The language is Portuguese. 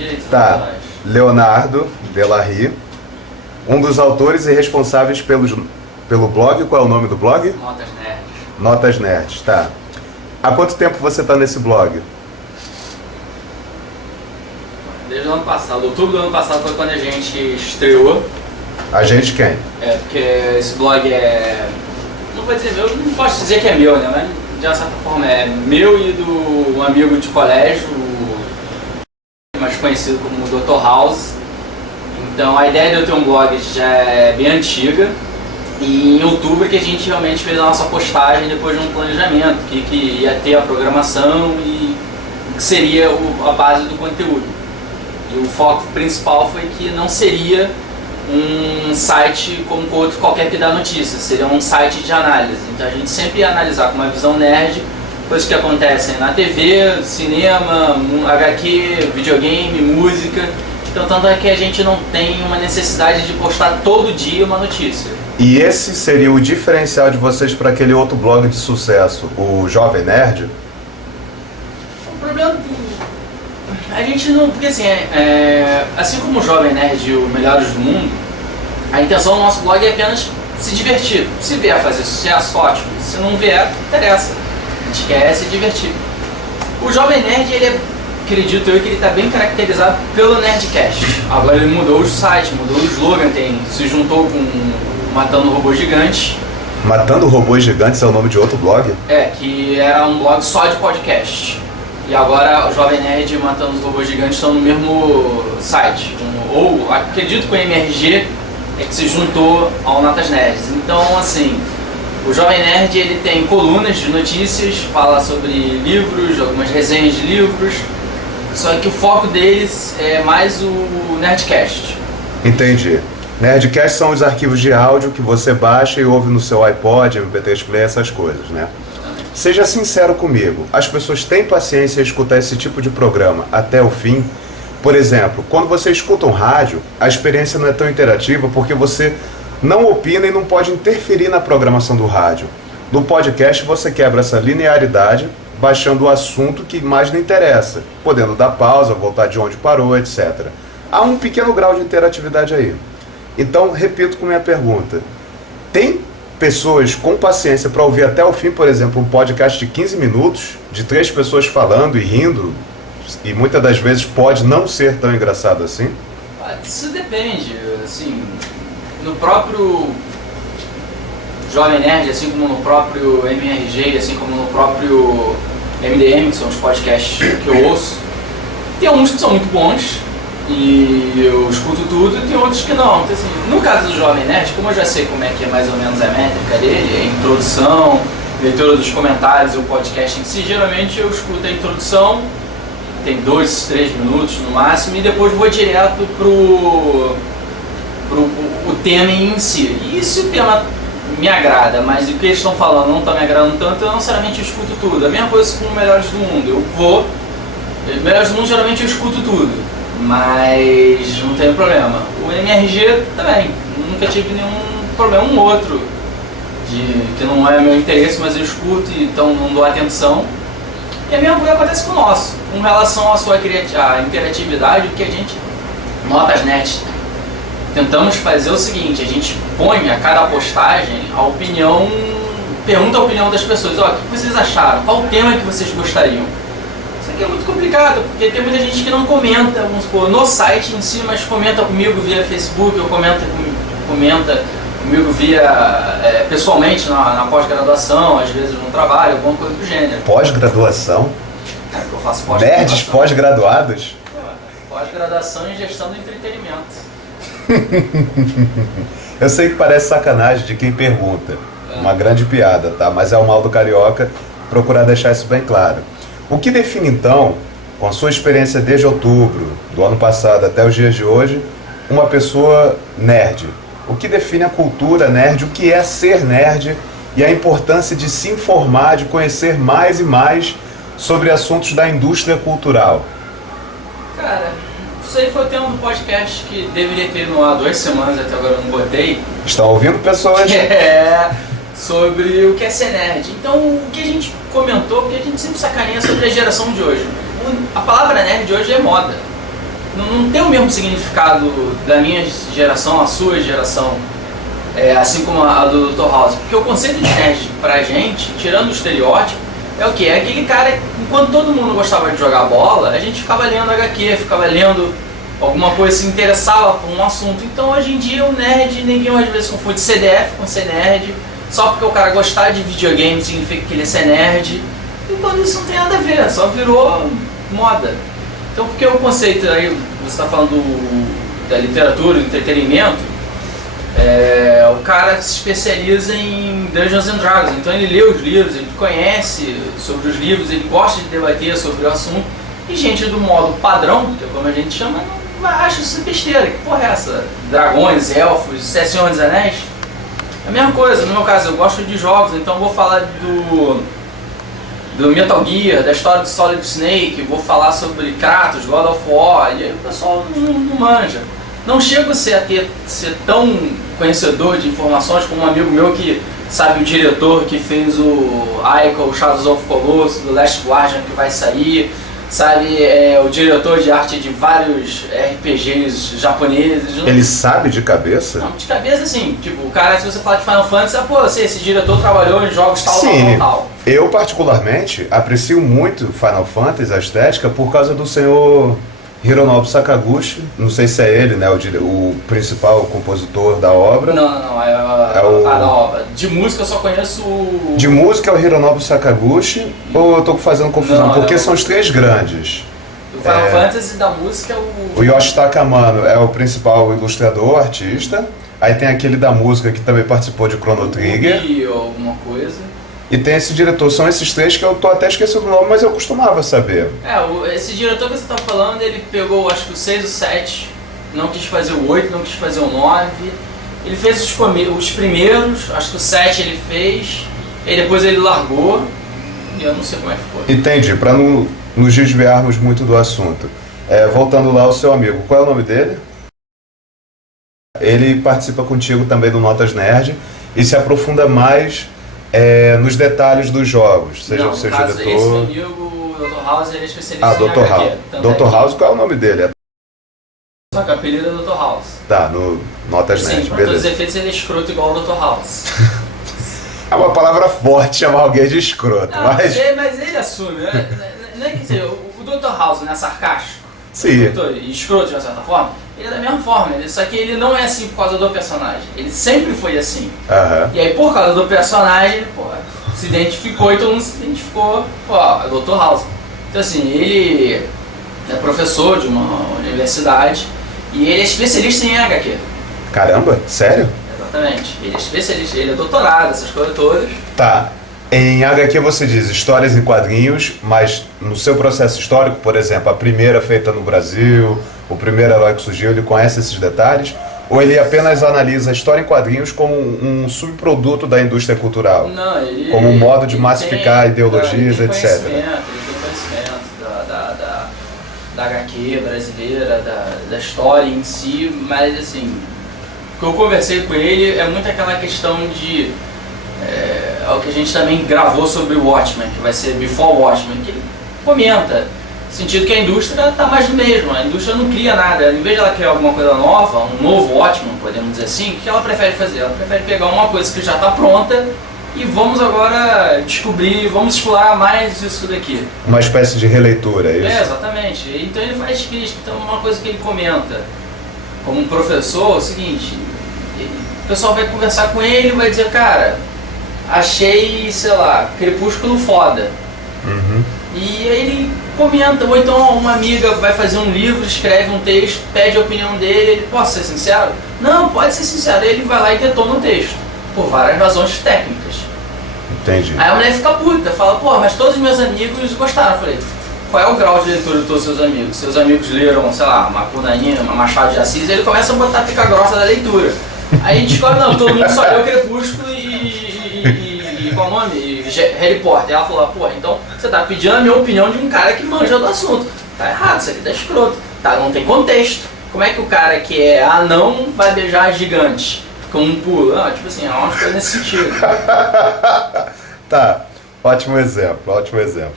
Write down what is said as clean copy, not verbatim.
direitos Tá. autorais. Leonardo Delarry, um dos autores e responsáveis pelo blog. Qual é o nome do blog? Notas Nerds. Notas Nerds, tá. Há quanto tempo você está nesse blog? Desde o ano passado, outubro do ano passado foi quando a gente estreou. A gente quem? Porque esse blog é... Não vou dizer meu, não posso dizer que é meu, né? Mas de uma certa forma é meu e do um amigo de colégio, mais conhecido como Dr. House. Então a ideia de eu ter um blog já é bem antiga. E em outubro que a gente realmente fez a nossa postagem depois de um planejamento, que ia ter a programação e que seria a base do conteúdo. E o foco principal foi que não seria um site como outro qualquer que dá notícias, seria um site de análise. Então a gente sempre ia analisar com uma visão nerd coisas que acontecem na TV, cinema, HQ, videogame, música. Então tanto é que a gente não tem uma necessidade de postar todo dia uma notícia. E esse seria o diferencial de vocês para aquele outro blog de sucesso, o Jovem Nerd? O problema a gente não... Porque assim, assim como o Jovem Nerd e o Melhores do Mundo, a intenção do nosso blog é apenas se divertir. Se vier fazer sucesso, ótimo. Se não vier, não interessa. A gente quer se divertir. O Jovem Nerd, ele é, acredito eu, que ele está bem caracterizado pelo Nerdcast. Agora ele mudou o site, mudou o slogan, se juntou com Matando Robôs Gigantes. Matando Robôs Gigantes é o nome de outro blog? Que era um blog só de podcast. E agora o Jovem Nerd e Matando os Robôs Gigantes estão no mesmo site. Ou acredito que o MRG é que se juntou ao Notas Nerds. Então, assim, o Jovem Nerd ele tem colunas de notícias, fala sobre livros, algumas resenhas de livros. Só que o foco deles é mais o Nerdcast. Entendi. Nerdcast são os arquivos de áudio que você baixa e ouve no seu iPod, MP3 Player, essas coisas, né? Seja sincero comigo, as pessoas têm paciência em escutar esse tipo de programa até o fim? Por exemplo, quando você escuta um rádio, a experiência não é tão interativa porque você não opina e não pode interferir na programação do rádio. No podcast você quebra essa linearidade, baixando o assunto que mais lhe interessa, podendo dar pausa, voltar de onde parou, etc. Há um pequeno grau de interatividade aí. Então, repito com minha pergunta. Tem pessoas com paciência para ouvir até o fim, por exemplo, um podcast de 15 minutos, de 3 pessoas falando e rindo, e muitas das vezes pode não ser tão engraçado assim? Isso depende, assim, no próprio Jovem Nerd, assim como no próprio MRG, assim como no próprio MDM, que são os podcasts que eu ouço, tem alguns que são muito bons, e eu escuto tudo, e tem outros que não. Então, assim, no caso do Jovem Nerd, como eu já sei como é que é mais ou menos a métrica dele, a introdução, leitura dos comentários e o podcast em si, geralmente eu escuto a introdução, tem 2, 3 minutos no máximo, e depois vou direto pro tema em si. E se o tema me agrada, mas o que eles estão falando não está me agradando tanto, eu não necessariamente escuto tudo. A mesma coisa com o Melhores do Mundo. Eu vou... Melhores do Mundo geralmente eu escuto tudo, mas não tem problema. O MRG também, nunca tive nenhum problema. Um outro que não é meu interesse, mas eu escuto, então não dou atenção. E a mesma coisa acontece com o nosso. Com relação à sua interatividade, o que a gente, Notas Net, tentamos fazer o seguinte: a gente põe a cada postagem a opinião, pergunta a opinião das pessoas. O que vocês acharam? Qual o tema que vocês gostariam? Isso aqui é muito complicado, porque tem muita gente que não comenta, vamos supor, no site em si, mas comenta comigo via Facebook, ou comenta comigo via pessoalmente na pós-graduação, às vezes no trabalho, alguma coisa do gênero. Pós-graduação? Eu faço pós-graduação. Nerds pós-graduados? Pós-graduação em gestão do entretenimento. Eu sei que parece sacanagem de quem pergunta, uma grande piada, tá? Mas é o mal do carioca procurar deixar isso bem claro. O que define então, com a sua experiência desde outubro do ano passado até os dias de hoje, uma pessoa nerd? O que define a cultura nerd, o que é ser nerd e a importância de se informar, de conhecer mais e mais sobre assuntos da indústria cultural? Cara, isso aí foi o tema do podcast que deveria ter no ar 2 semanas, até agora eu não botei. Estão ouvindo, pessoas? Sobre o que é ser nerd. Então, o que a gente comentou, porque a gente sempre sacaneia sobre a geração de hoje. A palavra nerd hoje é moda. não tem o mesmo significado da minha geração, a sua geração, assim como a do Dr. House. Porque o conceito de nerd pra gente, tirando o estereótipo, é o quê? É aquele cara, enquanto todo mundo gostava de jogar bola, a gente ficava lendo HQ, ficava lendo alguma coisa, se interessava por um assunto. Então hoje em dia o nerd, ninguém às vezes confunde CDF com ser nerd, só porque o cara gostar de videogame significa que ele é ser nerd, e quando isso não tem nada a ver, só virou moda. Então porque o conceito, aí você está falando da literatura, do entretenimento, o cara se especializa em Dungeons and Dragons, então ele lê os livros, ele conhece sobre os livros, ele gosta de debater sobre o assunto, e gente do modo padrão, que é como a gente chama, não acha isso besteira. Que porra é essa? Dragões, elfos, Senhor dos Anéis? É a mesma coisa, no meu caso eu gosto de jogos, então eu vou falar do Metal Gear, da história do Solid Snake, vou falar sobre Kratos, God of War, e aí o pessoal não manja. Não chego a ser tão conhecedor de informações como um amigo meu que sabe o diretor que fez o Ico, Shadows of Colossus, do Last Guardian que vai sair, sabe o diretor de arte de vários RPGs japoneses. Ele sabe de cabeça? Não, de cabeça assim, tipo, o cara, se você falar de Final Fantasy, esse diretor trabalhou em jogos tal, Sim, tal. Eu particularmente aprecio muito Final Fantasy, a estética, por causa do senhor Hironobu Sakaguchi, não sei se é ele, né, o principal compositor da obra. Não, da obra. De música eu só conheço o... De música é o Hironobu Sakaguchi, ou eu tô fazendo confusão? Não, porque são os três grandes. Do Final Fantasy da música é o Yoshitaka Amano é o principal ilustrador, artista. Aí tem aquele da música que também participou de Chrono Trigger. Ou alguma coisa. E tem esse diretor, são esses três que eu tô até esquecendo o nome, mas eu costumava saber. Esse diretor que você tá falando, ele pegou acho que o 6 e o 7, não quis fazer o 8, não quis fazer o 9. Ele fez os primeiros, acho que o 7 ele fez, e depois ele largou, e eu não sei como é que foi. Entendi, pra não nos desviarmos muito do assunto. Voltando lá ao seu amigo, qual é o nome dele? Ele participa contigo também do Notas Nerd e se aprofunda mais nos detalhes dos jogos, seja não, o seu caso, diretor... Esse meu amigo, o Dr. House, ele é especialista em Dr. HQ. House. Dr. House, qual é o nome dele? Só que o apelido é Dr. House. Tá, no Notas Nerd, sim, pra todos os beleza. efeitos ele é escroto igual o Dr. House. É uma palavra forte chamar alguém de escroto, Não, mas... mas ele assume, né? Não é que dizer, o Dr. House não é sarcástico? Sim. E escroto de uma certa forma? Ele é da mesma forma, só que ele não é assim por causa do personagem. Ele sempre foi assim. Uhum. E aí por causa do personagem, ele se identificou e todo mundo se identificou, é o Dr. House. Então assim, ele é professor de uma universidade e ele é especialista em HQ. Caramba, sério? Exatamente. Ele é especialista, ele é doutorado, essas coisas todas. Tá. Em HQ você diz histórias em quadrinhos, mas no seu processo histórico, por exemplo, a primeira feita no Brasil, o primeiro herói que surgiu, ele conhece esses detalhes? Ou ele apenas analisa a história em quadrinhos como um subproduto da indústria cultural? Não, ele... Como um modo de massificar ideologias, ele etc. Ele tem conhecimento da HQ brasileira, da história em si, mas assim, o que eu conversei com ele é muito aquela questão de... É o que a gente também gravou sobre o Watchmen, que vai ser Before Watchmen, que ele comenta, no sentido que a indústria está mais do mesmo, a indústria não cria nada, em vez de ela criar alguma coisa nova, um novo Watchmen, podemos dizer assim, o que ela prefere fazer? Ela prefere pegar uma coisa que já está pronta e vamos agora descobrir, vamos explorar mais isso daqui. Uma espécie de releitura, é isso? Exatamente. Então ele faz crítica, então uma coisa que ele comenta, como um professor, é o seguinte, o pessoal vai conversar com ele e vai dizer, cara, achei, sei lá, Crepúsculo foda. Uhum. E aí ele comenta, ou então uma amiga vai fazer um livro, escreve um texto, pede a opinião dele, ele, posso ser sincero? Não, pode ser sincero. Ele vai lá e detona o texto, por várias razões técnicas. Entendi. Aí a mulher fica puta, fala, mas todos os meus amigos gostaram. Eu falei, qual é o grau de leitura de todos os seus amigos? Seus amigos leram, sei lá, Macunaíma, Machado de Assis, e ele começa a botar a pica grossa da leitura. Aí a gente descobre, não, todo mundo só leu Crepúsculo e qual o nome? E Harry Potter. Ela falou, então você tá pedindo a minha opinião de um cara que manja do assunto. Tá errado, isso aqui tá escroto. Tá, não tem contexto. Como é que o cara que é anão vai beijar gigantes com um pulo? Não, tipo assim, é umas coisas nesse sentido. Tá, ótimo exemplo, ótimo exemplo.